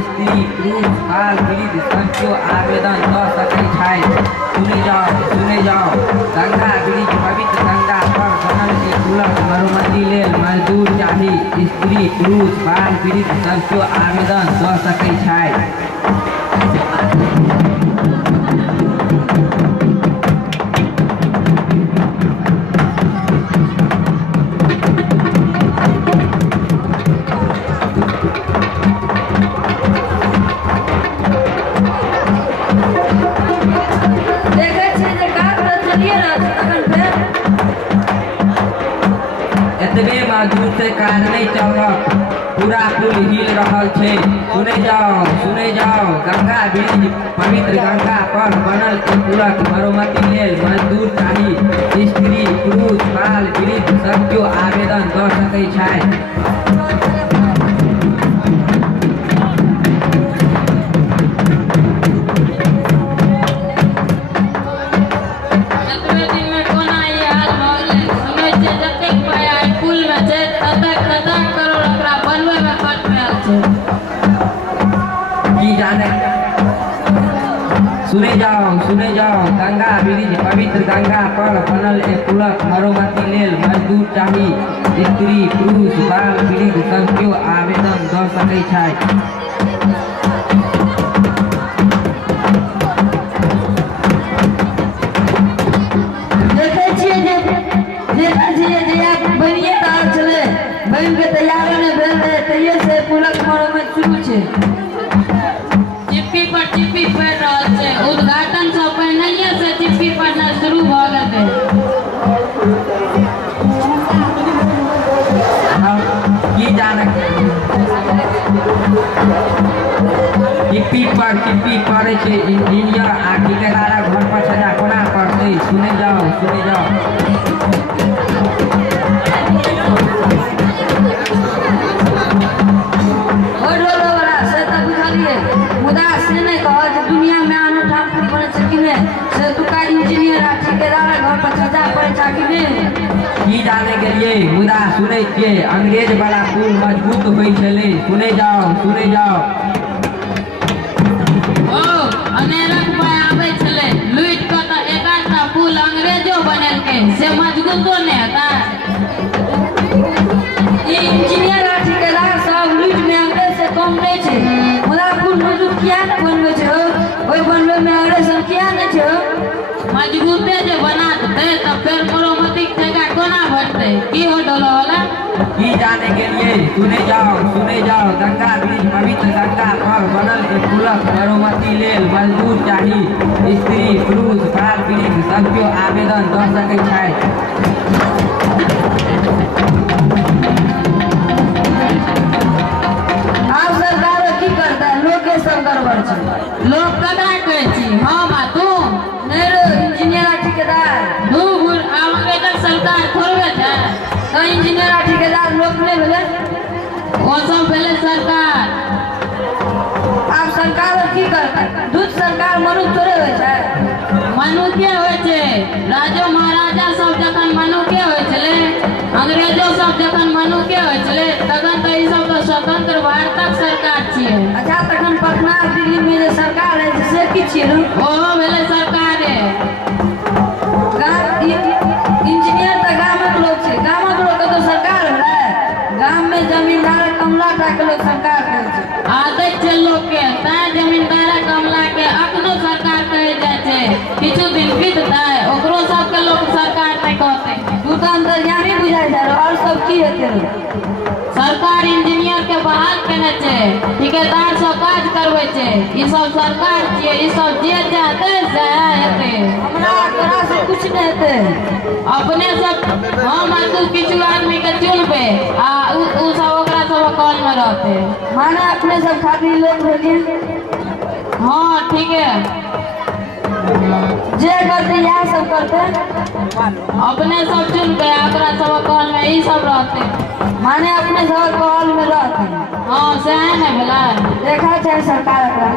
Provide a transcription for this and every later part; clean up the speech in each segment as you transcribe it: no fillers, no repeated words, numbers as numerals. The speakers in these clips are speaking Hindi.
स्त्री पुरुष बाल वृद्ध सब केओ आवेदन दऽ सकैत छथि। सुने जाओ गंगा ब्रिज पवित्र गंगा पर बनल एक पुलक मरम्मती लेल मजदूर चाही। स्त्री पुरुष बाल वृद्ध सब केओ आवेदन दऽ सकैत छथि। दूर से काज नहीं चलक पूरा पुल हिल रहा है। सुने जाओ गंगा ब्रिज पवित्र गंगा पर बनल एक पुलक मरम्मती लेल मजदूर चाही। स्त्री पुरुष बाल वृद्ध सब केओ आवेदन दऽ सकैत छथि। सुने जाओ गंगा ब्रिज पवित्र गंगा पर बनल एक पुलक मरम्मती लेल मजदूर चाही। स्त्री पुरुष बाल वृद्ध सब केओ आवेदन दऽ सकैत छथि। उद्घाटन से पहले से चिप्पी पढ़ना शुरू भ गए। चिप्पी पड़े इंजीनियर आ ठेकेदार घर पर सजा कोना पड़ते। सुने जाओ मुदा से नहीं कह दुनिया में अनूठा पुल बने से तुका इंजीनियर आ ठेकेदार घर पर सजा पड़े की जाने के लिए। मुदा सुने छिए अंग्रेज वाला पुल मजबूत होई छले। सुने जाओ ओ अनेरक पाय आबै छले लूट क त एकाटा पुल अंग्रेजो बनेलकै से मजबूतो नहीं हता। ये इंजीनियर आ ठेकेदार सब लूट में अंग्रेज से कम नहीं छे। मुदा पुल मजबूत किया न बनबै छै ओइ बनबै में अंग्रेज सब किया नहीं छै। मजबूते जे बना दे त फिर मरम्मती ठेका कोना भरते की हो डोलो वाला। की जाने के लिए। सुने जाओ गंगा ब्रिज पवित्र गंगा पर बनल एक पुलक मरम्मती लेल मजदूर चाही। स्त्री पुरुष बाल वृद्ध सब केओ आवेदन दऽ सकैत छथि। आब सरकार की करता है लोग के सब गड़बड़ छै। लोग ककरा कहै छी हम आ तू नहीं रो इंजीनियर ठेकेदार दू अंग्रेजक सरकार थोड़े है। तो इंजीनियर ठेकेदार लोग नहीं भेले वो सब भेले सरकार। आब सरकार की करता दूध सरकार मनुष्य थोड़े होय छै। मनुष्य होय छै। राजो महाराजा सब जखन मनुष्य होय छले अंग्रेजो सब जखन मनुष्य होय छले तखन त ई सब तो स्वतंत्र भारतक सरकार छियै। अच्छा तखन पटना दिल्ली में जे सरकार है से की छियै ओहो भेले सरकार है। इंजीनियर तो गामक लोग छे गामक लोग तो सरकार है। गाम में जमींदार कमला के लोग सरकार कहै छै। आदत छै लोग के ताय जमींदार कमला के अखनो सरकार कहै जाय छै। किछु दिन बीततै ओकरो सब के लोग सरकार नहीं कहते। तू तो अंतर्यामी बुझाय जा और सब की हेते। सरकार इंजीनियर के बहाल केने छै ठेकेदार सब काज करबै छै। ई सब सरकार छियै ई सब जे चाहते से हेते। हमरा तोरा से कुछ नहीं हेते। अपने सब हम तू किछु आदमी के चुनबे आ उ सब ओकरा सब कॉल में रहते। माने अपने सब खातिर लोग भेलिए। हाँ ठीक है जे करते यह सब करते। अपने सब चुनबे ओकरा सब कॉल में ई सब रहते। माने अपने सब कॉल में रहते। हाँ से है ना भेला देखा छै सरकार एकरा।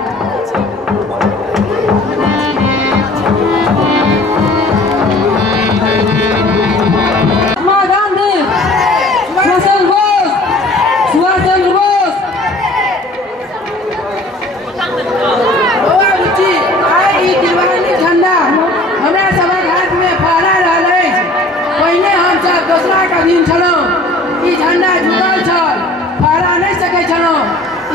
स्वाधीन छलहुँ, ई झंडा झुकल छल, फहरा नहीं सकै छलहुँ।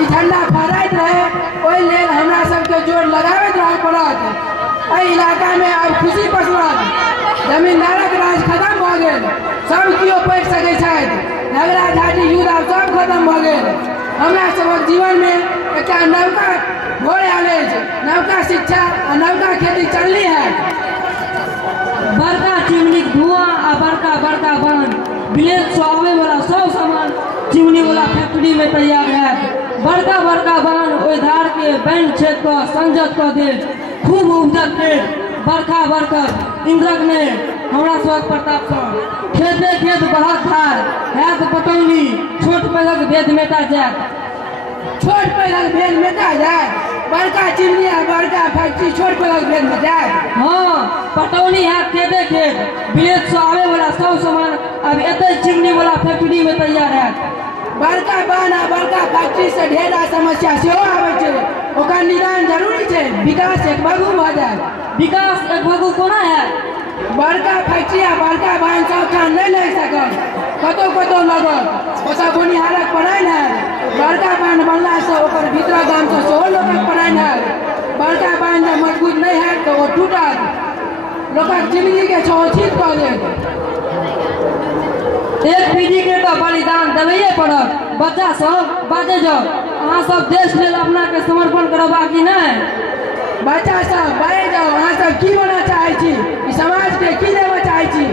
ई झंडा फहराइत रहे, ओहि लेल हमरा सबके जोर लगाबैत रहय पड़त। एहि इलाका में अब खुशी पसरल, जमींदारक राज खत्म भऽ गेल, सब केओ पढ़ि सकै छथि, झगड़ा झाटी युद्ध आब सब खत्म भऽ गेल। हमरा सबक जीवन में एक नवका भोर आयल अछि, नवका शिक्षा आ नवका खेती चलनी है। बड़का चिमनी धुआं आ बड़का बड़का बांध, विलेज से आवे वाला सब सामान चिमनी वाला फैक्ट्री में तैयार है। बड़का बड़का बांध ओहि धार के बैंड छेद कर संजत कर दे, खूब उपजत के बरखा बरकर इंद्रक ने हमरा सबक प्रताप सँ खेते खेत बढ़त धार हैत पटौनी, छोट पैघक भेद मेटा जायत। छोट पैघक भेद मेटा जाए, बड़का चिमनी आ बड़का फैक्ट्री छोट पैघक भेद में जाए। हाँ, पटौनी है खेते खेत, विलेज से आवे वाला सब सामान अब एते चिमनी वाला फैक्ट्री में तैयार है। बड़का बांध आ बड़का फैक्ट्री से ढेर समस्या सेहो आबै छै, ओकर निदान जरूरी छै, विकास एक बगू भऽ जाए। विकास एक बगू कोना है? बड़का फैक्ट्री आ बड़का बांध सबठाम नहीं लग सकल, कतौ कतौ लगल, ओसब बुनिहारक पढ़ाई है। बड़का बांध बनला से ओकर भीतर गाम से सेहो लोकक पढ़ाई है। बड़का बांध जब मजबूत नहीं है तो वो टूटत, लोकक जिंदगी के छौछित कऽ देत। एक पीढ़ी के तो बलिदान देबैये पड़त। बच्चा सब बाजे जाओ, अहाँ सब देश लेल अपना के समर्पण करबा कि नहीं? बच्चा सब बाजे जाओ, अहाँ सब की बनना चाहै छी, ई समाज के की देबऽ चाहै छी?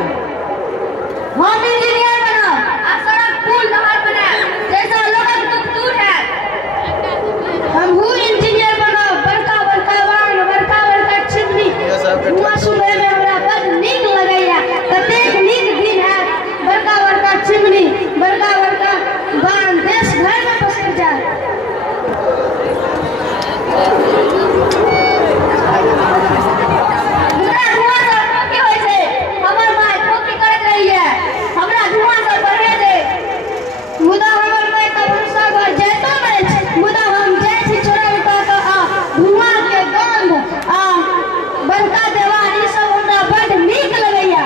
हम इंजीनियर बनब, आ सड़क पुल नहर बनाएब, जैसा लोगक दुख दूर है। हम हूँ इंजीनियर बनब, बड़का बड़का बांध, बड़का बड़का चिमनी, धुआं सुबह में हमरा बड़ नीक लगैया। कतेक नीक दिन है, बड़का बड़का चिमनी, बड़का बड़का बांध देश भर में पसर जाए। हमरा धुआं से ठोकी होइ छै, हमर माय ठोकी करैत रही है, हमरा धुआं से बढ़े दे। मुदा हमर माय तऽ भरोसा घर जैतो नहि, मुदा हम जाइ छी छोड़ा उठा कऽ आ धुआं के गंध आ बड़का देवाल ई सब हमरा बड़ नीक लगैया।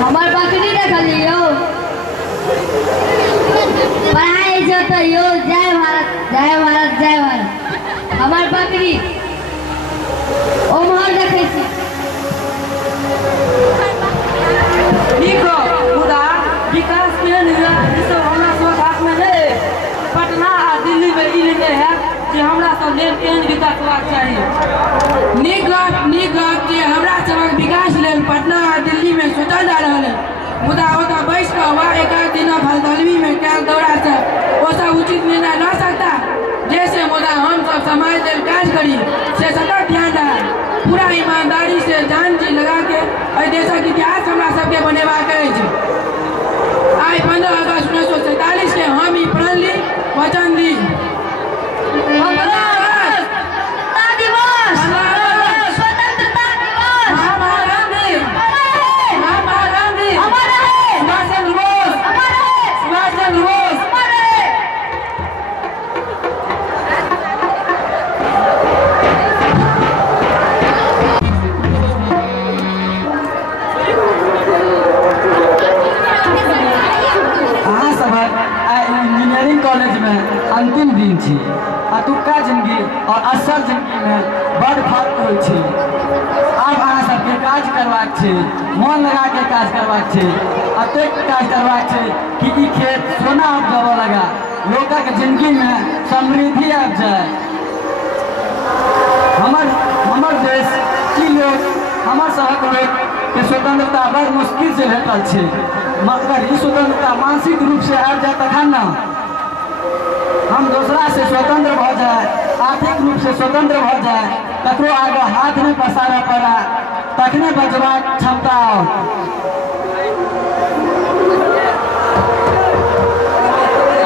हमर बकरी देखलियो, पढ़ाई जोतैयो, जय भारत जय भारत जय भारत। हमर बकरी ओम्हर देखै छी। ठीक हो, मुदा विकास केहन हुआ ई सब हमरा सब हाथ में नहीं। पटना आ दिल्ली में ई नहीं है कि हमरा सब लेल केहन विकास होबाक चाही। नीक गप जे हमरा सबक विकास लेल पटना आ दिल्ली में सोचल जा रहल है, मुदा ओतऽ बैस कऽ वा एक दिन हलदलवी में कैल दौरा से ओ सब उचित निर्णय ल सकता। जैसे मुदा हम सब समाज लेल काज करी से सतत ध्यान रहे, पूरा ईमानदारी से जान जी लगा के एहि देशक इतिहास हमरा सबके बनेबाक अछि। आइ 15 अगस्त 1947 के हम ई प्रण ली, वचन दी। अंतिम दिन छी, अतुक्का जिंदगी और असल जिंदगी में बड़ फर्क होइ छै। आब अहाँ सबके काज करबाक छै, मन लगा के काज करबाक छै, अतेक काज करबाक छै कि ई खेत सोना उपजाबऽ लगा, लोकक जिंदगी में समृद्धि आबि जाए। हमर देश की लोग, हमर सबक लोग के स्वतंत्रता बड़ मुश्किल से भेटल छै, मगर ई स्वतंत्रता मानसिक रूप से आबि जाए तखन न हम दूसरा से स्वतंत्र भऽ जाए, आर्थिक रूप से स्वतंत्र भऽ जाए, ककरो आगे हाथ नहीं पसारऽ पड़ा, तखने बचबाक क्षमता आओ।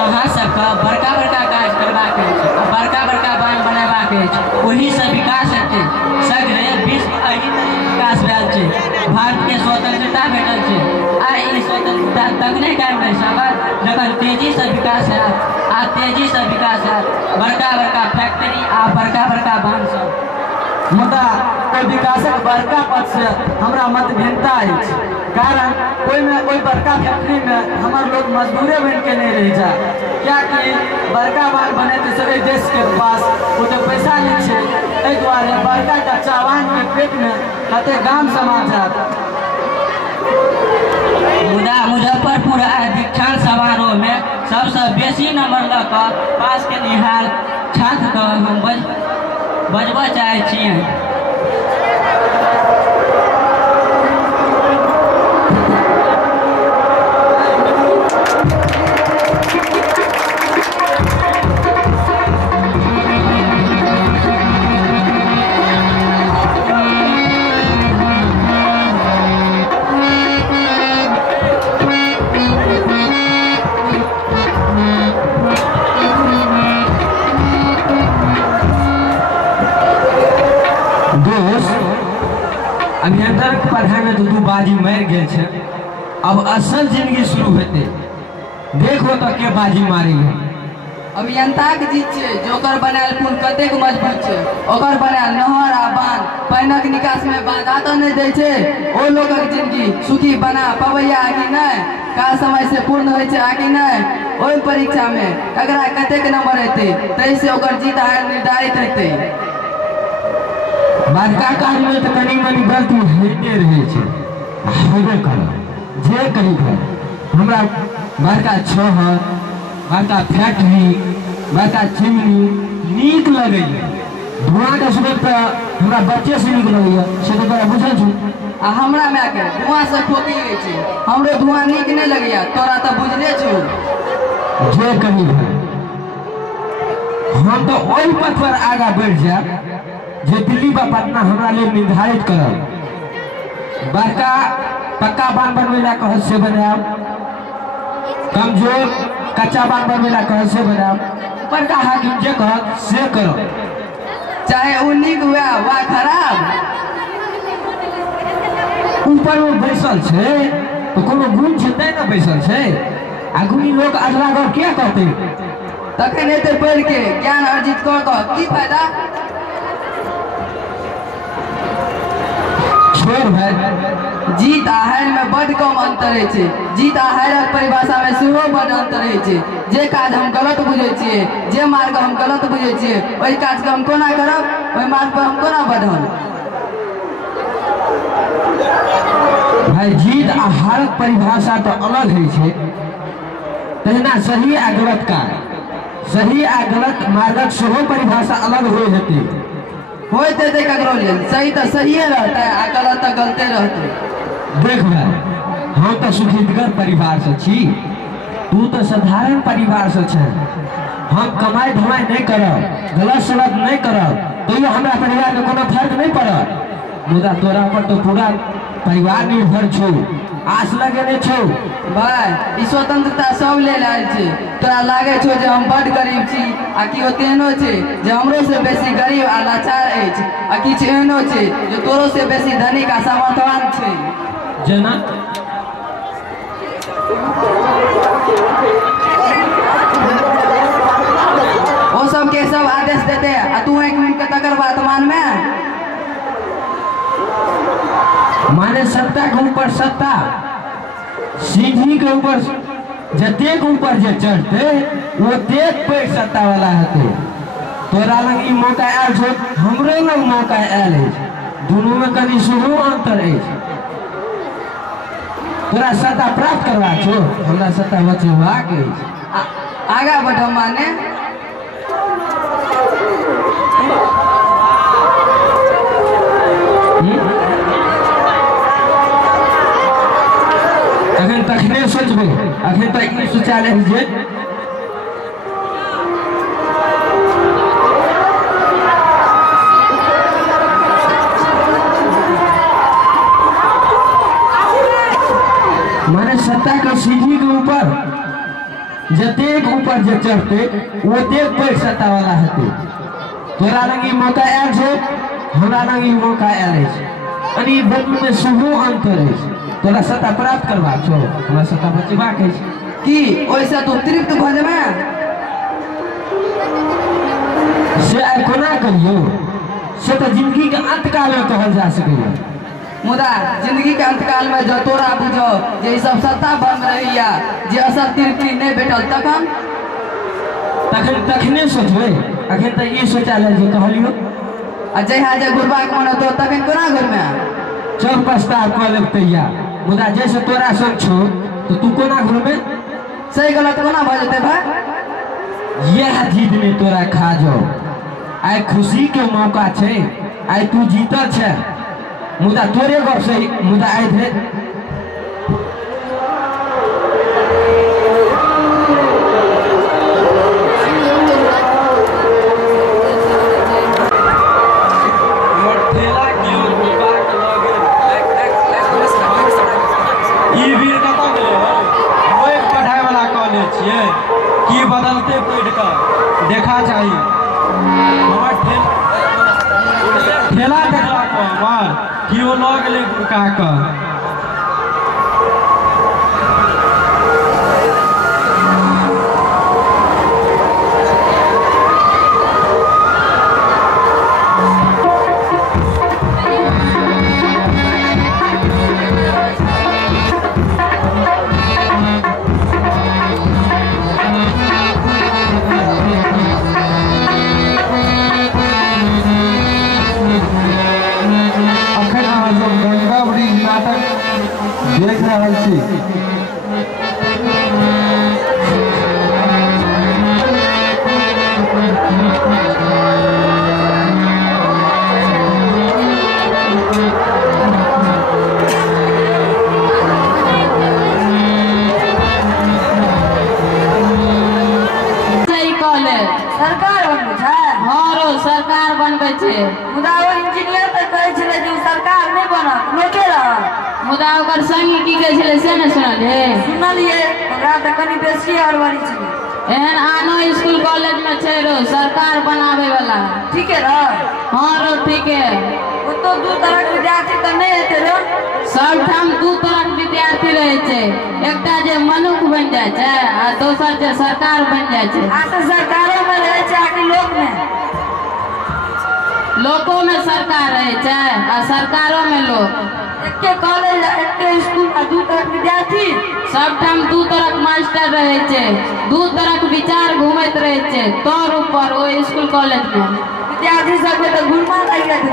अहाँ सबके बड़का बड़का काज करबाक अछि, बड़का बड़का बांध बनेबाक अछि, ओहि से विकास हेतै। सगरे विश्व एहि विकास भेल छै, भारत के स्वतंत्रता भेटल छै। आइ ई स्वतंत्रता तखने कायम रहि सकत जखन तेजी से विकास हैत, आ तेजी से विकास हैत, बड़का बड़का फैक्ट्री आ बड़का बड़का मुदा ओहि विकासक बड़का पद से हमरा मत भिन्नता अछि। कारण ओहि बड़का फैक्ट्री में हमार लोग मजदूरे बन के नहीं रह जा, क्या कि बड़का बांध बने तो सभी देश के पास वो तो पैसा नहीं है, एहि दुआरे बड़का कच्चा बांध के पेट में कते गाम समा जात। मुदा मुजफ्फरपुर दीक्षांत समारोह में सबसे बेसी नंबर लऽ कऽ पास के निहाल छात्र के हम बजबऽ चाहे छियै। अभियंत्रण के पढ़ाई में दू बाजी मारि गेल छै, अब असल जिंदगी शुरू हेतै। देखो तो के बाजी मारी है। अभियंता के जीत छै, जोकर बनायल पुल कतेक मजबूत छै, ओकर बनायल नहर आ बांध पानिक निकास में बाधा तो नहीं दै छै। ओ लोगक जिंदगी सुखी बना पबैया आकि नहीं, का समय से पूर्ण होइ छै आकि नहीं, ओहि परीक्षा में ककरा कतेक नंबर एतै तै से ओकर जीत हार निर्धारित हेतै। बड़का काज में तो कनी मनी गलती होते रहे छै, हेबे करत जे कही कर। हमरा बड़का छहर, बड़का फैक्ट्री, बड़का चिमनी नीक लगैया। धुआं के सुनत तो हमरा बच्चे से नीक लगैया, से तो तोरा बुझल छौ। आ हमरा में के धुआं से खोती होइ छै, हमरो धुआं नीक नहीं लगैया, तोरा तो बुझले छौ। जे कही है हम तो वही पथ पर आगा बढ़ जाए जे दिल्ली व पटना हमरा लिए निर्धारित करब। बड़का पक्का बांध बनवे ला कहत से बनाब, कमजोर कच्चा बांध बनवे ला कहत से बनाब, बड़का हाकिम जे कहत से करब, चाहे वो नीक हुआ वा खराब। ऊपर में बैसल छै तो कोनो गुण छै तै न बैसल छै। आगुनी लोग अगला गौर क्या कहते, तखन एते पढ़ के ज्ञान अर्जित कर कऽ की फायदा। छोड़ भाई, जीत आ हार में बड़ कम अंतर है छै। जीत आ हारक परिभाषा में सेहो बड़ अंतर है छै। जे काज हम गलत बुझे छियै, जे मार्ग हम गलत बुझे छियै, ओहि काज के हम कोना करब, ओहि मार्ग पर हम कोना बढ़ब। भाई जीत आ हारक परिभाषा तो अलग है छै, तहिना सही आ गलत का, सही आ गलत मार्गक सेहो परिभाषा अलग हो हेतै। होइत हेतै ककरो लेल, सही तो सहिए रहतै आ गलत तो गलते रहतै। देख भाई, हम तो सुखीगर परिवार से छी, तू तो साधारण परिवार से छै। हम कमाई धमाई नहीं करब, गलत सलत नहीं करब, तो हमरा परिवार में कोनो फर्क नहीं पड़त। मुदा तोरा पर तो पूरा परिवार निर्भर छौ, आस लगेने छौ। भाई ई स्वतंत्रता सब लेल आयल छै। तोरा लागे छौ जे हम बड़ गरीब छी, आ कि तेहनो छै जे हमरो से बेसी गरीब आ लाचार अछि, आ किछु एहनो छै जे तोरो से बेसी धनिक आ सामर्थवान छै। जेना ओ सब के सब आदेश देते आ तू 1 मिनट के तकर बात माने सत्ता के ऊपर सत्ता, सीढ़ी के ऊपर जतेक ऊपर जे चढ़ते वो देख पैघ सत्ता वाला हेतै। तोरा लग ई मौका आयल छौ, हमरो लग मौका आयल अछि, दुनू में कनी सेहो अंतर अछि। तोरा सत्ता प्राप्त करवा छौ, हमरा सत्ता बचेबाक अछि। आगा बढ़ माने अखन तखने सोचबै, अखन तक नहीं सोचाले जे माने सत्ता के सीढ़ी के ऊपर जतेक ऊपर जे चढ़ते ओतेक पैघ सत्ता वाला हेतै। तोरा लग ई मौका आयल छौ, हमरा लग ई मौका आयल अछि, अनि दुनू में सेहो अंतर अछि। तोरा सत्ता प्राप्त करबा छौ, हमरा सत्ता बचेबाक अछि। की ओइसे तू तृप्त भ जेबे? से आइ कोना करियौ, से तो जिंदगी के अंतकाल में कहल जा सके। मुदा जिंदगी के अंतकाल में जो तोरा बुझो जे सब सत्ता बन रही है जे असल तिरपी नहीं भेटल तखने सोचबे। अखन तो ये सोचा ले जो कहलियो आ जहाँ जे घुरबाक मन होतो तखन कोना घर में सब प्रस्ताव कर ले तैयार। मुदा जैसे तोरा सोच छो तो तू कोना घर में सही गलत कोना भ जते भाई। यह जीत में तोरा खा जाओ। आई खुशी के मौका छे। आई तू जीतल छे मुदा तोरे गप से मुदा आई थे की बदलते पढ़ कर देखा चाहिए। हमार ठेला देखला को हमार कि वो लग ले गुड़का कर देख रहल छी। सरकार बनबै छै। हाँ रो सरकार बनबै छै। मुदा ओ इंजीनियर तऽ कहै छलै जे सरकार नहि बनत लोके रहत। मुदा ओकर संगी की कहै छलै से नहि सुनलिए। सुनलिए ओकरा तऽ कनि बेसी हड़बड़ी छलै। एहन आनो स्कूल कॉलेज में छै रो सरकार बनावे वाला। ठीके रह। हाँ रो ठीके। ओतो दू तरह के विद्यार्थी तऽ नहि हेतै रो। सब ठाम दू तरह के विद्यार्थी रहे छै। एकटा जे मनुष्य बन जाय छै आ दोसर जे सरकार बन जाय छै। आ तऽ सरकारो में रहे छै कि लोक में। लोको में सरकार रहे छै आ सरकारों में लोक। एके कॉलेज एके स्कूल आ दू तरह विद्यार्थी सब ठाम दू तरह मास्टर रहे छै। दू तरह विचार घूमत रहे छै तौर ऊपर ओ स्कूल कॉलेज में। विद्यार्थी सब तो घुरमा लागि जाते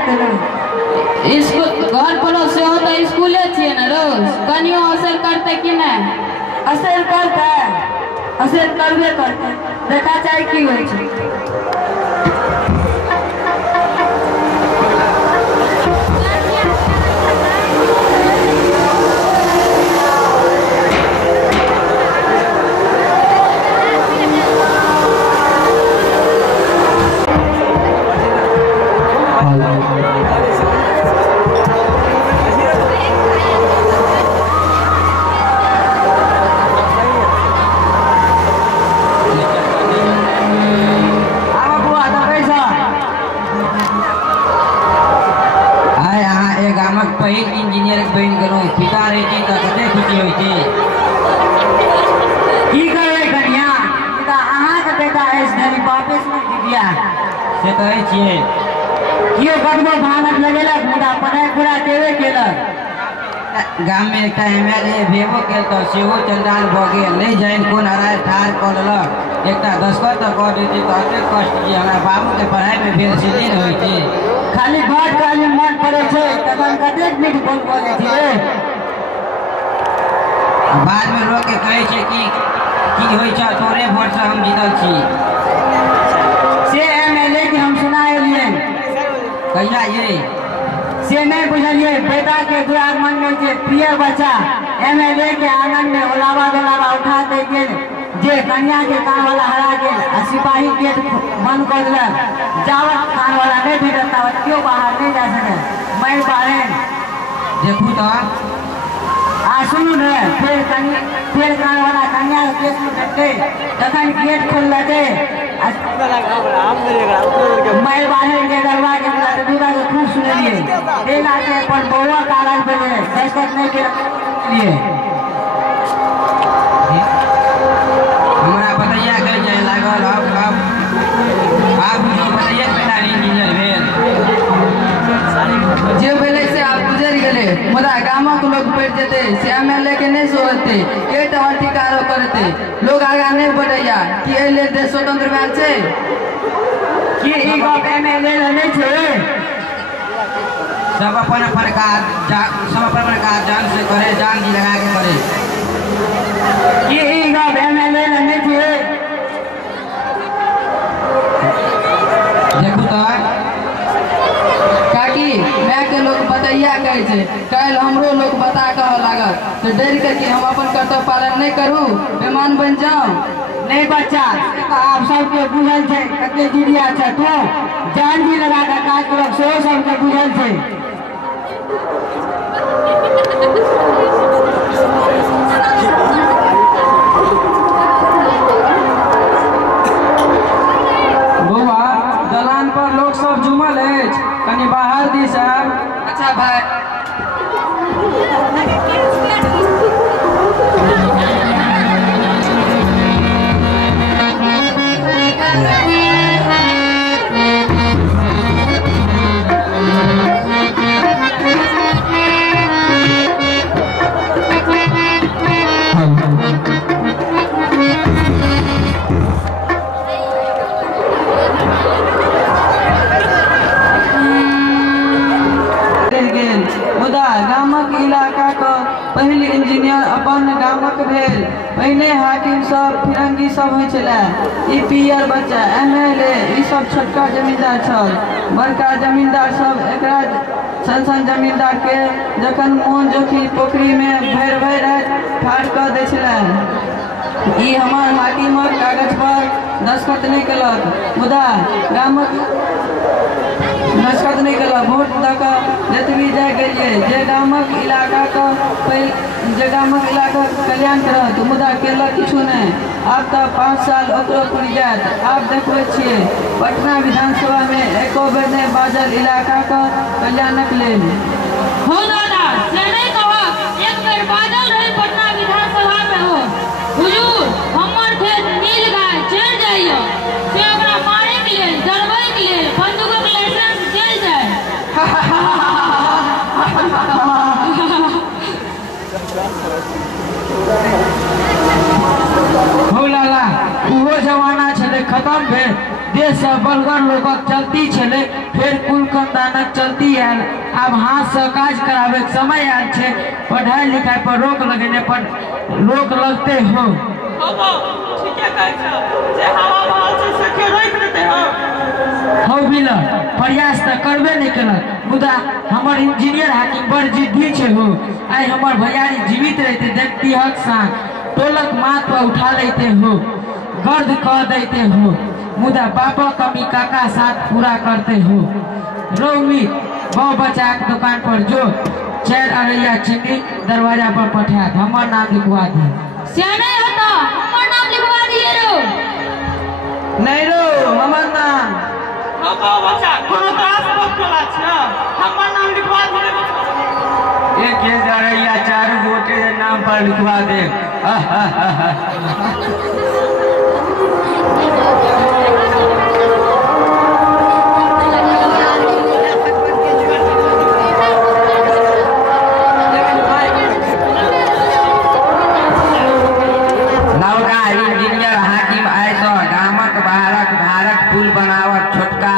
स्कूल घर पर से हो तो स्कूले छिए ना रोज। कनियो असर करते कि नहीं। असर करते असर करबे करते देखा चाहे की होय छै। पहिल इंजीनियर बन गेलहुँ पिता रही तो कते खुशी होई थी। की करबे कन्या पिता अहाँ के बेटा अछि धनी वापस में दिया से कहै छियै। कियो कतबो भानक लगेलक मुदा पढ़ाई पूरा केबे केलक। गाम में एक एमएलए भेबो केल तो सेहो चंडाल भ गेल। नहीं जाइन कोन हराय ठार क लेलक। एकटा दस्खत कऽ देती तो एते कष्ट जे हमरा बाबू के पढ़ाई में भेल से नहीं होई थी। खाली भोट काली मन पड़े छै तखन कतेक मीठ बोल बोले छियै। बाद में लोग के कहै छै कि होय छै तोरे वोट से हम जीतल छी। से एमएलए के हम सुनाएलिए कहिया ये से नहीं बुझलिए। बेटा के दुरागमन में जे प्रिय बच्चा एमएलए के आंगन में ओलावा दोलावा उठा दे गेल जे कन्या के कान वाला हरा गेल आ सिपाही गेट बंद कर दिलक। जावत कान वाला नहीं भेटत तावत क्यों बाहर नहीं जा सके। मैं बाहर देखू तो आ सुनू ने फिर कान वाला कन्या के केस में बैठे तखन गेट खोल लगे। मैं बाहर के दरवाजे के दूरा के खूब सुनलिए। देना के पर बउआ कागज पे दस्तखत नहीं के लिए हमरा बतैया कर जाए लागल। अब जो बतैया बेटा इंजीनियर भेल जे भेले से आप गुजर गए मुदा गामक लोग बढ़ जेते से एमएलए के नहीं सोचते के ठिकारो करते लोग आगा नहीं बढ़ैया कि एले देश स्वतंत्र भेल छै कि ई गप एमएलए नहीं छै सब अपन प्रकार जान से करे जान जी लगा के करे कि ई गप एमएलए नहीं छै देखो तो काकी मैं के लोग बतैया कहे छे कल हमरो लोग बता कह लागत तो डर के कि हम अपन कर्तव्य पालन नहीं करूं बेमान बन जाऊं नहीं बच्चा आप सबके बुझल छै कते जिरिया छै तो जान जी लगा के काज करब से सबके बुझल छै बौआ दलान पर लोग सब जुमल अछि कनी बाहर दिस आब। अच्छा भाई मुदा गामक इलाका का पहले इंजीनियर अपन गामक भेल पहले हाकिम सब फिरंगी सब होइ छले ई पीयर बच्चा एमएलए ई सब छोटका जमींदार छल बड़का जमींदार सब एकरा सन जमींदार के जखन मोहन जोखी पोखरी में भरि ठाढ़ कर दै छले ई हमर हाकिमक कागज पर दस्तखत नहीं केलक मुदा गामक दस्तखत नहीं केलक वोट दऽ कऽ जतबी जाय गेलिए जे गामक इलाका कल्याण करत मुदा केलक किछु नहीं आब तऽ 5 साल ओकरो पुरि जायत आब देखबै छियै पटना विधानसभा में एको बेर नहीं बाजल इलाका का कल्याणक लेल हो दादा से नहीं कहब एक बेर बाजल रही पटना विधानसभा में हो हुजूर हमर खेत नील गाय चढ़ जाइए से ओकरा मारे के लेल डरबै के लेल बंदूकक लाइसेंस देल जाए हो लाला उहो जमाना छले खत्म भेल देश से बलगर लोगक चलती छले फिर कुल खानदानक चलती आयल आब हाथ से काज करावे के समय आयल छे पढ़ाई लिखाई पर रोक लगेने पर रोक लगते हो हो बिला प्रयास तो करबे नहीं केलक मुदा हमर इंजीनियर हाकिम बड़ जिद्दी छे हो आई हमर भैयारी जीवित रहते देखती हक सान टोलक माथ पर उठा लेते हो गर्द कर देते हो मुदा बाबा कमी काका साथ पूरा करते हो रोमी बहु बच्चा के दुकान पर जो 4 अरैया चीनी दरवाजा पर पठा हमर नाम लिखवा दे सियाने होता हमर नाम लिखवा दिए रो नहीं रो हमर नाम बच्चा कोनो क्लास मत चला छ हमर नाम लिखवा दे एक अरैया 4 गोटे नाम पर लिखवा दे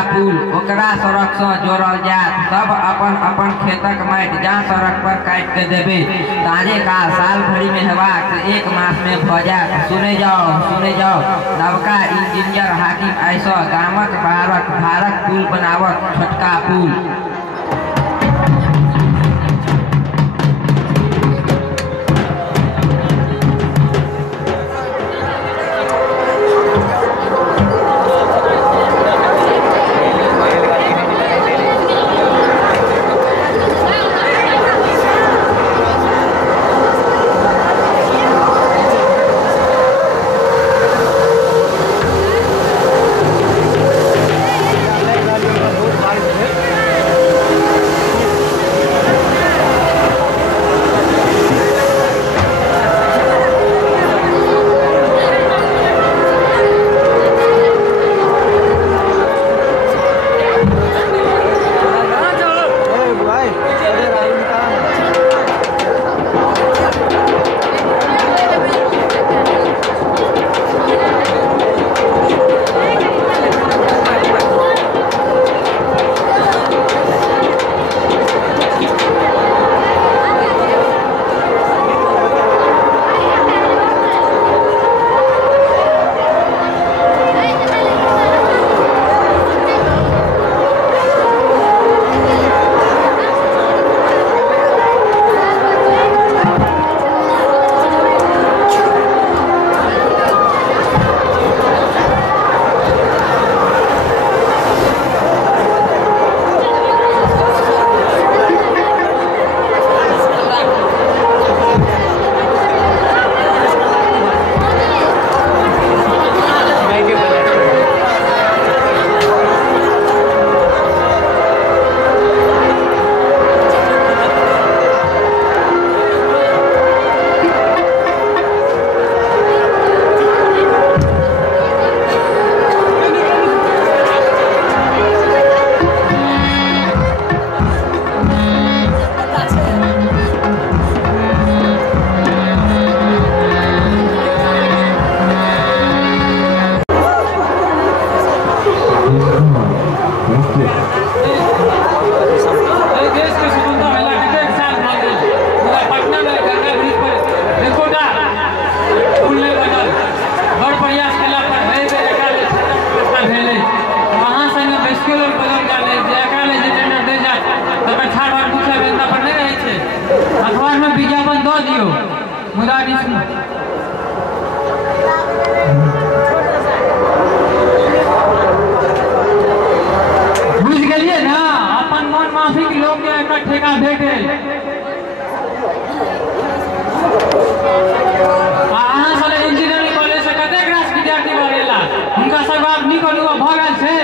सड़क से जोड़ल जात सब अपन अपन खेतक माटि जहाँ सड़क पर काट के देवे ताजे का साल भरी में हेबाक 1 मास में भ जात सुने जाओ नवका इंजीनियर हाकिम ऐसा गामक बाहरक भारत पुल बनावत छोटका पुल करो मुदा बुझ गलिए ना अपन मन माफिक लोग के एक ठेका भेटे अहाँ साले इंजीनियरिंग कॉलेज से कतेक रास विद्यार्थी बढ़ेला हुनका सब आब निकलू भऽ गेल छै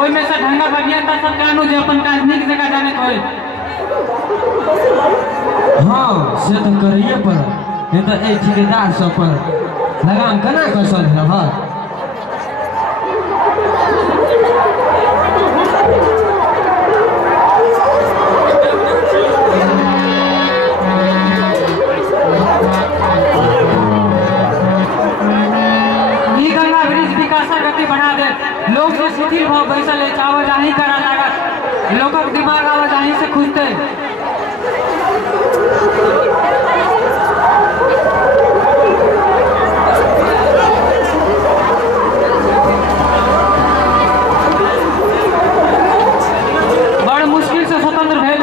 ओहिमे से ढंगा अभियंता सब जानू जे अपन काज नीक जकाँ जानैत होय हाँ से तो करिए पड़त नहीं तो एक ठेकेदार सब पर लगाम केना कसल रहत बढ़ा दे लोग जो शिथिल भाव बैसल है आवाजाही करा लागत लोगक दिमाग आवाजाही से खुजते बड़ मुश्किल से स्वतंत्र भेल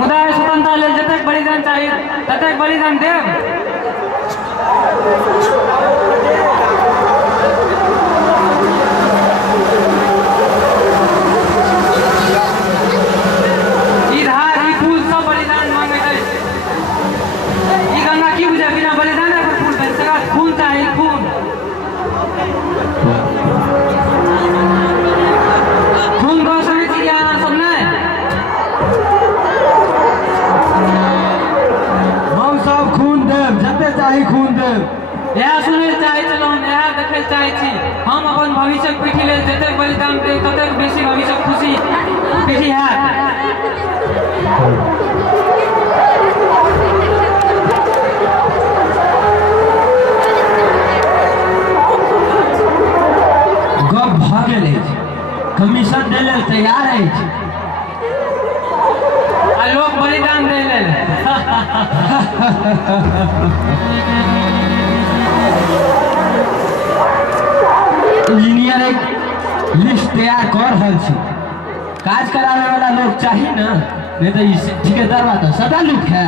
मुदा स्वतंत्रता लेल जतेक बलिदान चाहिए ततेक बलिदान देव यह सुनै चाहै छलहुँ यह देखै चाहै छी हम अपन भविष्यक पीढ़ी लेल जतेक बलिदान देब ततेक बेसी भविष्यक खुशी पीढ़ी हैत गप भऽ गेल अछि कमीशन दै लेल तैयार अछि आ लोक बलिदान दै लेल इंजीनियर एक लिस्ट तैयार कर रहल छी काज करावे वाला लोग चाहिए ना नहीं तो ठेकेदार तो सदा लूट है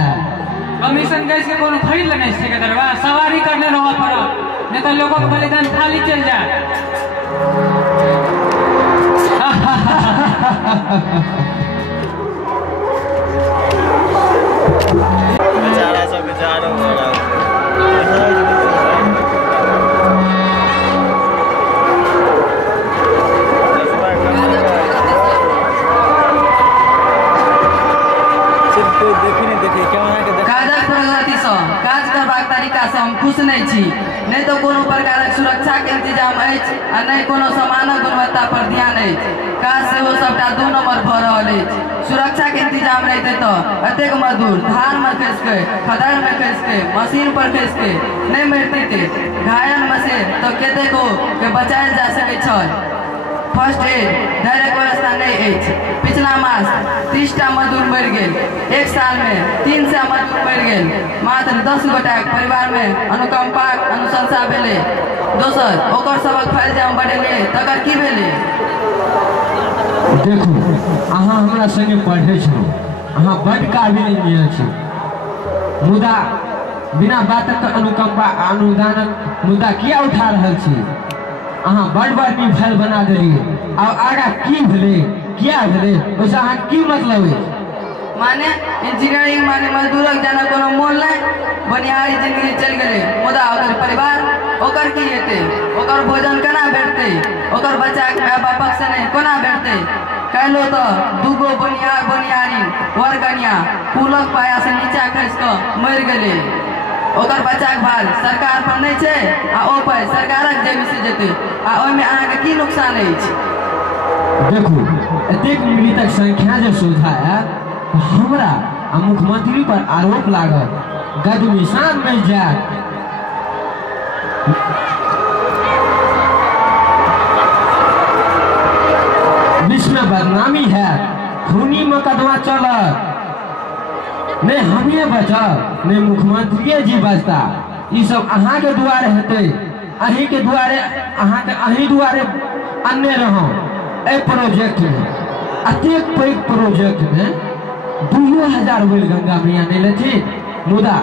कमीशन गैस के कोनो खरीद लेने ठेकेदारवा सवारी करने रह पड़त नहीं तो लोगों को बलिदान खाली चल जाए बेचारा सब बेचारा काजक प्रगति से काज करबाक तरीका से हम खुश नहीं छी नहीं तो कोनो प्रकारक सुरक्षा के इंतजाम अछि आ नहीं कोनो सामानक गुणवत्ता पर ध्यान अछि काज से वो सबटा 2 नंबर भऽ रहल अछि सुरक्षा के इंतजाम रहते तो अतेक मजदूर धान में खसि के खदान में खसि के मशीन पर खसि के नहीं मरते घायल में से तो कतेको के बचायल जा सकै छल फर्स्ट एड धैर्य व्यवस्था नहीं अछि पिछला मास 30टा मजदूर मरि गेल एक साल में 300 मजदूर मरि गेल मात्र 10 गोटा परिवार में अनुकंपा अनुशंसा भेले दोसर ओकर सबक फैल जाम बढ़ेले तकर की भेले देखो अहाँ हमरा संगे पढ़े छो अहाँ बड़ काबिल इंजीनियर छी मुदा बिना बातक अनुकंपा अनुदानक मुद्दा किया उठा रहल छी अहाँ बड़ फैल बना देलिए अब आगा की भेले क्या भेले ओसे अहाँ की मतलब है माने इंजीनियरिंग माने मजदूरक जना कोनो मोल नहीं बनिहारी जिंदगी चल गए मुदा ओकर परिवार ओकर की हेते ओकर भोजन केना भेटते ओकर बच्चा के माय बापक से नहीं कोना भेटते कहलो तो दूगो बनिहारी वर कन्या पुलक पाया से नीचा खसि के मरि गेले ओकर बच्चा के भार सरकार पर नहीं छे आ ओ पर सरकारक जेब से जेते आ ओइ में अहाँ के की नुकसान अछि देखो एतेक मृतक संख्या जो सोझा है तो हमरा आ मुख्यमंत्री पर आरोप लागल गदमिशान में जाए विश्व में बदनामी है खूनी मुकदमा चलत नहीं हमें बचल नहीं मुख्यमंत्री जी बचता ये सब अहाँ के दुआरे हेते अहीं के दुआरे अहाँ के अहीं दुआरे अन्य रहो ए प्रोजेक्ट में अतेक पैघ प्रोजेक्ट में 2000 वेल गंगा मैया नहीं लेथिन मुदा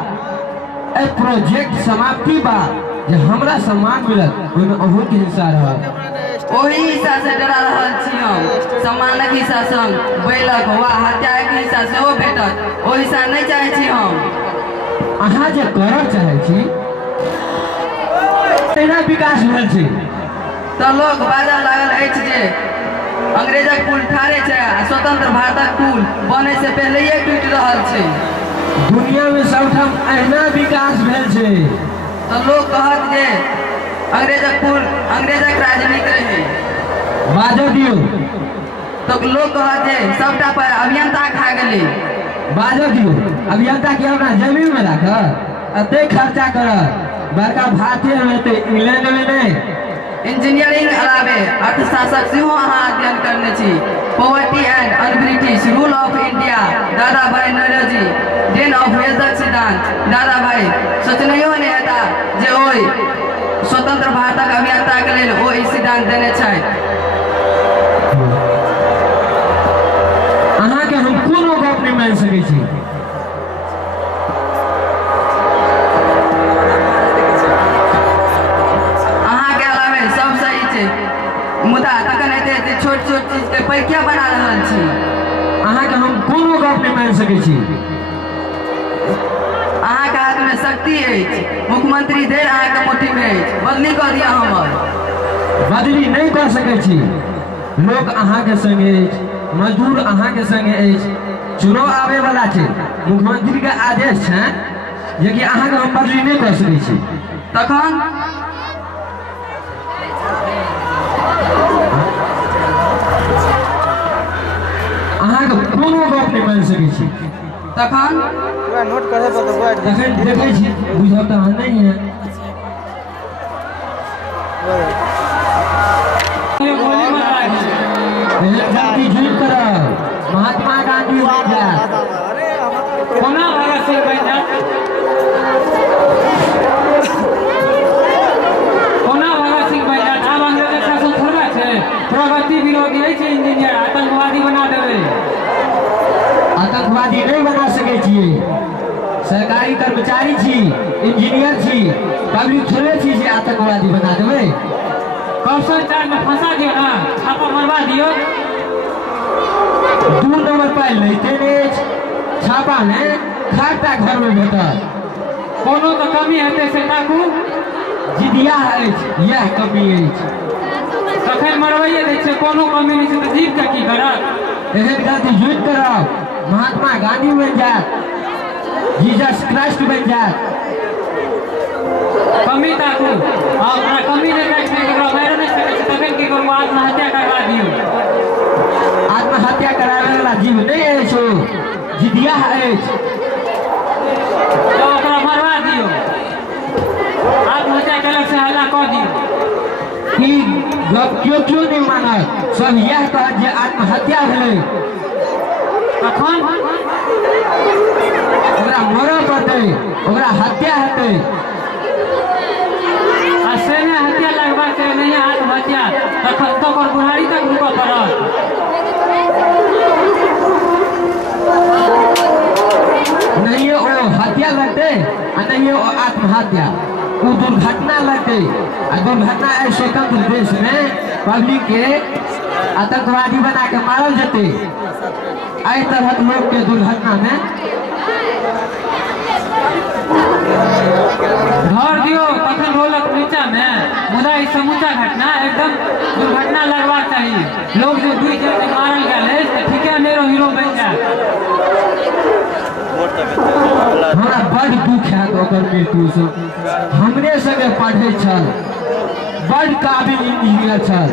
ए प्रोजेक्ट समाप्ति बाद जे हमरा सम्मान मिलत ओहिमे अहूँ के हिस्सा रहत। ओही हिस्सा से डरा रहल छी हम। सम्मानक हिस्सा संग बैलक वा हत्याक हिस्सा सेहो भेटत, ओ हिस्सा नहीं चाहे छी हम। अहाँ जे करब चाहे छी तेना विकास भेल छै तो लोग बाजा लागल अछि जे अंग्रेजक पुल ठारे छै आ स्वतंत्र भारतक पुल बने से पहले टूटि रहल छै। दुनिया में सबठाम एहना विकास भेल छै। तो लोग कहत जे अंग्रेजक पुल अंग्रेजक राजनीति रहे। बाजो दियो। तो लोग कहत जे सबटा पर अभियंता खा गेलै। बाजो दियो। अभियंता के अपना जमीन में राखत अते खर्चा करत बड़का भारतीय में तो इंग्लैंड में नहीं। इंजीनियरिंग अलावे अर्थशास्त्र सेहो अहाँ अध्ययन करने छी। Poverty and un-British rule of India दादा भाई नौरोजी डेन ऑफ वेदक सिद्धांत दादा भाई सोचनियो नहीं हेता जे ओई स्वतंत्र भारतक अभियंता के लेल ओ ई सिद्धांत देने छै। अहाँ के हम कोनो गप नहीं मान सकै छी। मुदा तखन एते छोट छोट चीज के पैघ क्या बना रहल छी। अहाँ के हम कोनो गप नहीं मान सकै छी। अहाँ के हाथ में शक्ति अछि, मुख्यमंत्री देर अहाँ के मुट्ठी में अछि, बदली कर दिया हमर। बदली नहीं कर सकै छी। लोग अहाँ के संगे अछि, मजदूर अहाँ के संगे अछि। चुनाव आवे वाला छै, मुख्यमंत्री के आदेश छै जे कि अहाँ के हम बदली नहीं कर सकै छी। तखन अहाँ के कोनो गप नहीं मान सकै छी। तखन नोट करे पर तखन देखै छी बुझब तऽ अहाँ नहीं है। गांधी जी करब महात्मा गांधी बन जायत। कोना भगत सिंह बन जायत। कोना भगत सिंह बन जायत। आब अंग्रेजक शासन थोड़ा छै। प्रगति विरोधी अछि, इंजीनियर आतंकवादी बना देबै। आतंकवादी नहीं बना सकै छियै। सरकारी कर्मचारी छी, इंजीनियर छी, पब्लिक थोड़े छी जे आतंकवादी बना देबै। कौशल चार में फंसा दियो ना, छापा मरवा दियो। 2 नंबर पाइ लैते नहीं छापा में खाता घर में भेटत। कोनो तो कमी हेतै से ताकू। जिदिया अछि यह कमी अछि। तखन मरवाइए दै छै, कोनो कमी नहीं छै तो जीव के की करत। एहन गलती झूठ करब महात्मा गांधी बन जायत, जीसस क्राइस्ट बन जायत। कमी ताकू आ ओकरा कमी नहीं देख के ओकरा मारि नहीं सकै छै। तखन की करू, आत्महत्या करवा दियो। आत्महत्या करावे वाला जीव नहीं अछि, ओ जिदिया अछि। तो ओकरा मरवा दियो। आत्महत्या केलक से हल्ला कऽ दियो। ई गप क्यों नहीं मानत। सब यह कहत जे आत्महत्या भेलै, तखन ओकरा मरऽ पड़तै, ओकरा हत्या हेतै। आ से नहीं हत्या लगबाक चाही, नहीं आत्महत्या। तखन तो ओकर बुढ़ारी तक रुकऽ पड़त। नहीं ओ हत्या लगते आ नहीं ओ आत्महत्या। वो दुर्घटना लगते आ दुर्घटना है स्वतंत्र देश में पब्लिक के आतंकवादी बना के मारल जते। आई तरह लोग के दुर्घटना में घर दियो तखन रोलक नीचा में। मुदा ई समूचा घटना एकदम दुर्घटना लगबाक चाही। लोग जो दुई जन के मारल गेल है तो ठीके मेरो हीरो बन जाए। हमरा बड़ दुख है ओकर मृत्यु से। हमरे संगे पढ़े छल, बड़ काबिल इंजीनियर छल।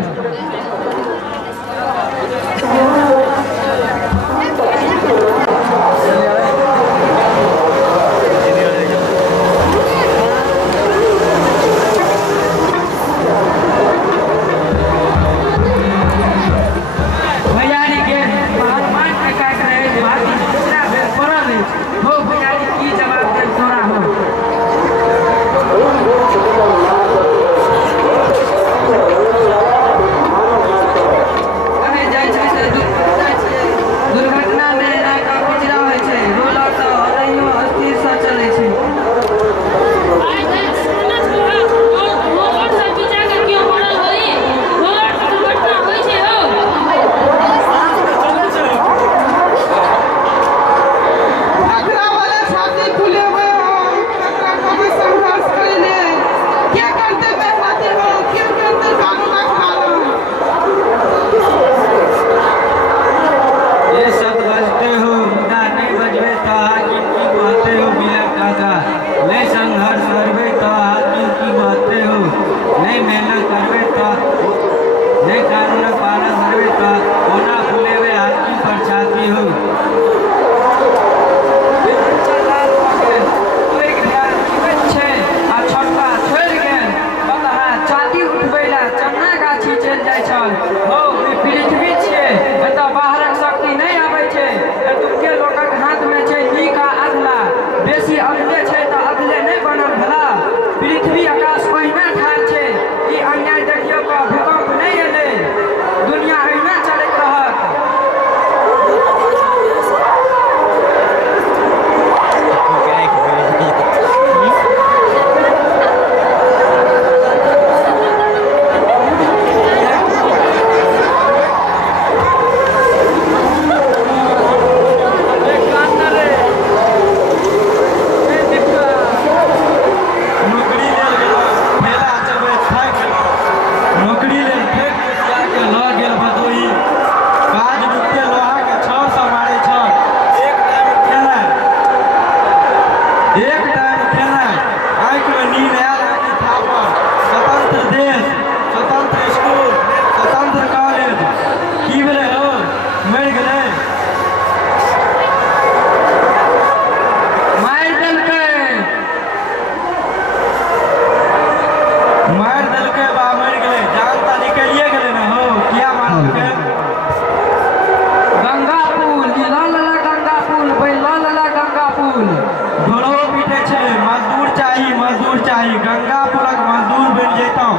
जैतहुँ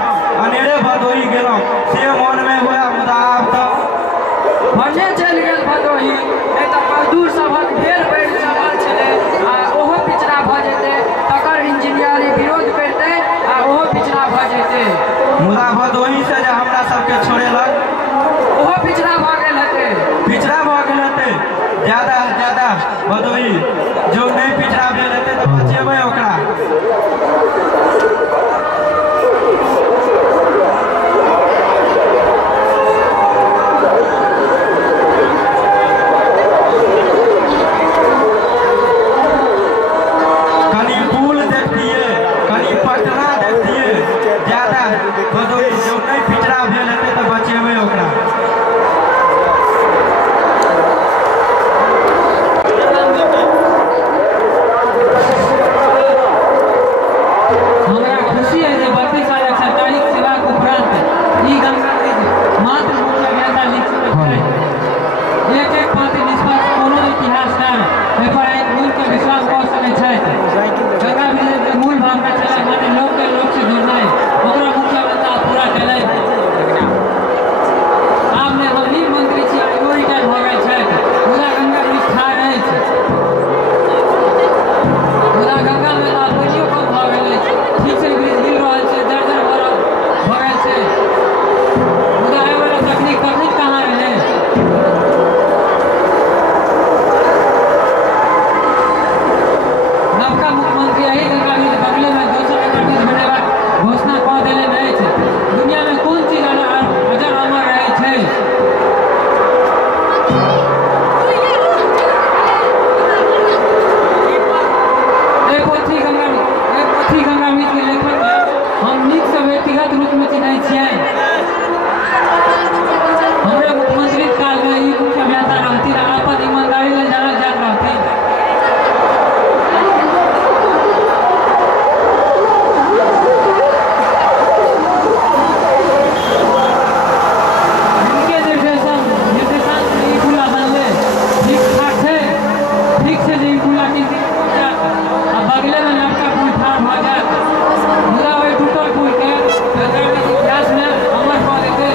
अनेरे भदोही गेलहुँ से मन में हुआ मुदा आब तऽ भने चलि गेल भदोही नहीं तो मजदूर सभक ढेर बढ़ि सवाल छलै आ ओहो पिछड़ा भऽ जेतै तकर इंजीनियरिंग विरोध करतै आ ओहो पिछड़ा भऽ जेतै मुदा भदोही से जे हमरा सबके छोड़ेलक ओहो पिछड़ा भऽ गेल हेतै पिछड़ा भऽ गेल हेतै ज्यादा से ज्यादा भदोही जो नहीं पिछड़ा भेल हेतै तऽ बचेबै ओकरा। कनी पुल देखतियै कनी पटना देखतियै ज्यादा भदोही जो नहीं पिछड़ा भेल हेतै तऽ बचेबै ओकरा। हमरा खुशी है जे 32 सालक सरकारी सेवाक उपरांत ई गंगा ब्रिज मात्र मुख्य अभियंता निश्चित है। एक एक पाँति निष्पक्ष कोनो इतिहासकार पेपर आइन मूल के विश्वास कऽ सकै छथि। गंगा ब्रिज के मूल भावना छलै माने लोक के लोक से जोड़नाइ ओकरा मुख्य अभियंता पूरा केलथि। आब ने हम नीक मंत्री छी एगो रिटायर भऽ गेल छथि मुदा गंगा ब्रिज ठाढ़ अछि। मुदा गंगा में आब पानियो कम भऽ गेल अछि ठीक से ब्रिज हिल रहल छै जर्जर भऽ गेल छै मुदा एहिबेर तकनीक कहाँ रहै। नवका मुख्यमंत्री एहि गंगा ब्रिज बगले में दोसर एकटा ब्रिज बनेबाक घोषणा कऽ देलनि अछि। दुनिया में कोन चीज अजर अमर रहै छै। एक पोथी गंगा ब्रिज के लेखक के हम नीक से व्यक्तिगत रूप में चिन्है छियै। हमरे मुख्यमंत्री काल में ई मुख्य अभियंता रहथिन आ अपन ईमानदारी लेल जानल जाइत रहथिन। इनके निर्देशांक से ई पुला बनले ठीक ठाक छै। ठीक से जे ई पुला आ बगले में नवका पुल ठाढ़ भऽ जायत मुदा ओहि टूटल पुल के सरकार के इतिहास में अमर कऽ देतै।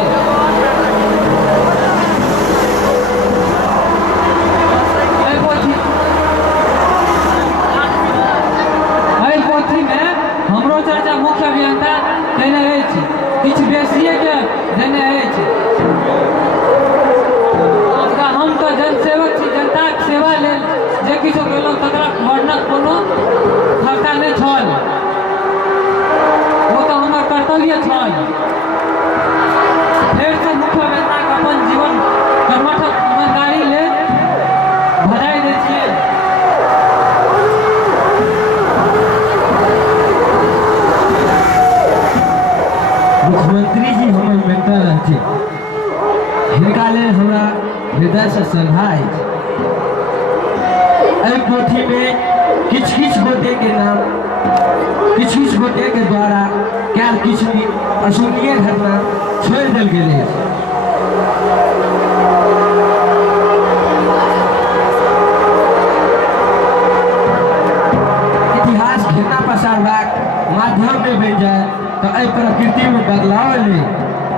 एहि पोथी में हमरो चर्चा मुख्य अभियंता देने अछि किछु बेसिए के देने अछि। मुदा हम तऽ जनसेवक छी जनताक सेवा लेल जे किछो केलहुँ तकरा वर्णक कोनो खर्चा नहि छल ओ तऽ हमर कर्तव्य छल। फेर से मुख्य अभियंताक अपन जीवन कर्मठक ईमानदारी लेल बधाई दै छियै। मुख्यमंत्री जी हमर मेंटर रहथिन हिनका लेल हमरा हृदय से श्रद्धा अछि। एहि पोथी में किछु गोटे के नाम किछु गोटे के द्वारा कैल किछु अशोभनीय घटना छोड़ि देल गेल अछि। इतिहास घृणा पसारबाक माध्यम में बनि जाए तो एहि प्रकृति में बदलाव एलै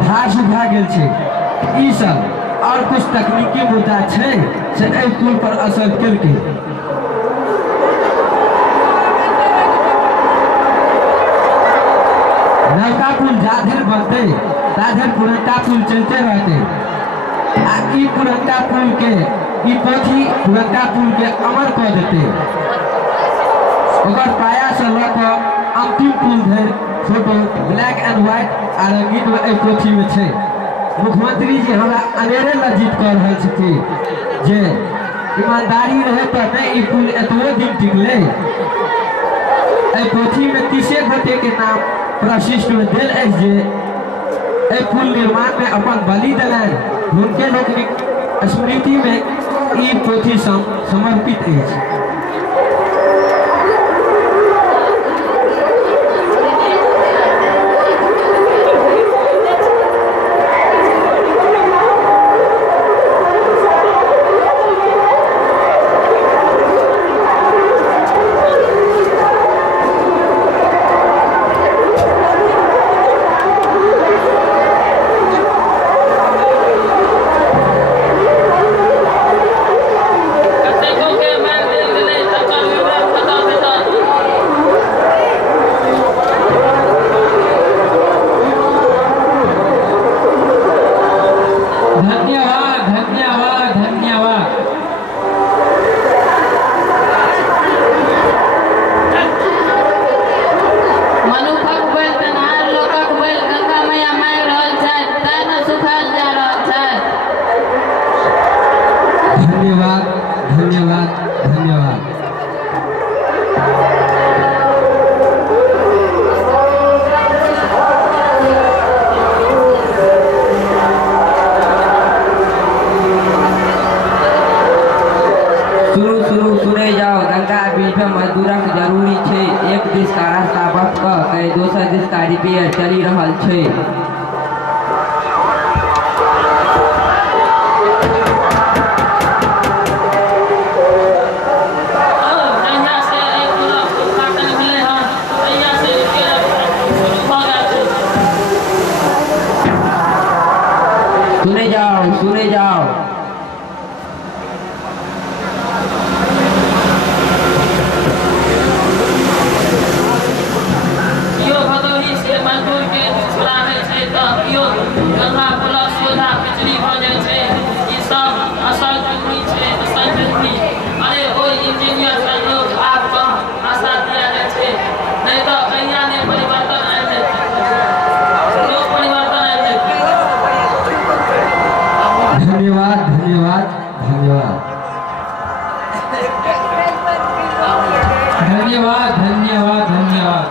ध्यास उठा गेल छै। ई सब और कुछ तकनीकी मुद्दा छै से एहि पुल पर असर केलकै। नवका पुल जाधरि बनतै ताधरि पुरनका पुल चलते रहतै आ ई पुरनका पुल के ई पोथी पुरनका पुल के अमर कऽ देतै। ओकर पाया से लऽ कऽ अंतिम पुल धरि फोटो ब्लैक एंड व्हाइट आ रंगीन एहि पोथी में छै। मुख्यमंत्री जी हमरा अनेरे लज्जित कऽ रहल छथिन जे ईमानदारी रहे तऽ नहि ई पुल एतबो दिन टिकलै। एहि पोथी में 30 गोटे के नाम प्रशिष्ट में देल अछि जे एहि पुल निर्माण में अपन बलि देलनि। हुनके लोकनिक स्मृति में ई पोथी समर्पित अछि। रिपेयर चली रहल छै। सुने जाओ यो भदौही से मजदूर के चलावे छै त यो गंगा पुलक सुविधा बिजली भ जाय छै। ई सब असल जरूरी छै, असल जरूरी। अरे ओ इंजीनियर से लोग आप कम आशा दिया जाय छै, नहीं तो कहिया ने परिवर्तन आबि जेतै, लोग परिवर्तन आबि जेतै। धन्यवाद धन्यवाद धन्यवाद धन्यवाद धन्यवाद धन्यवाद।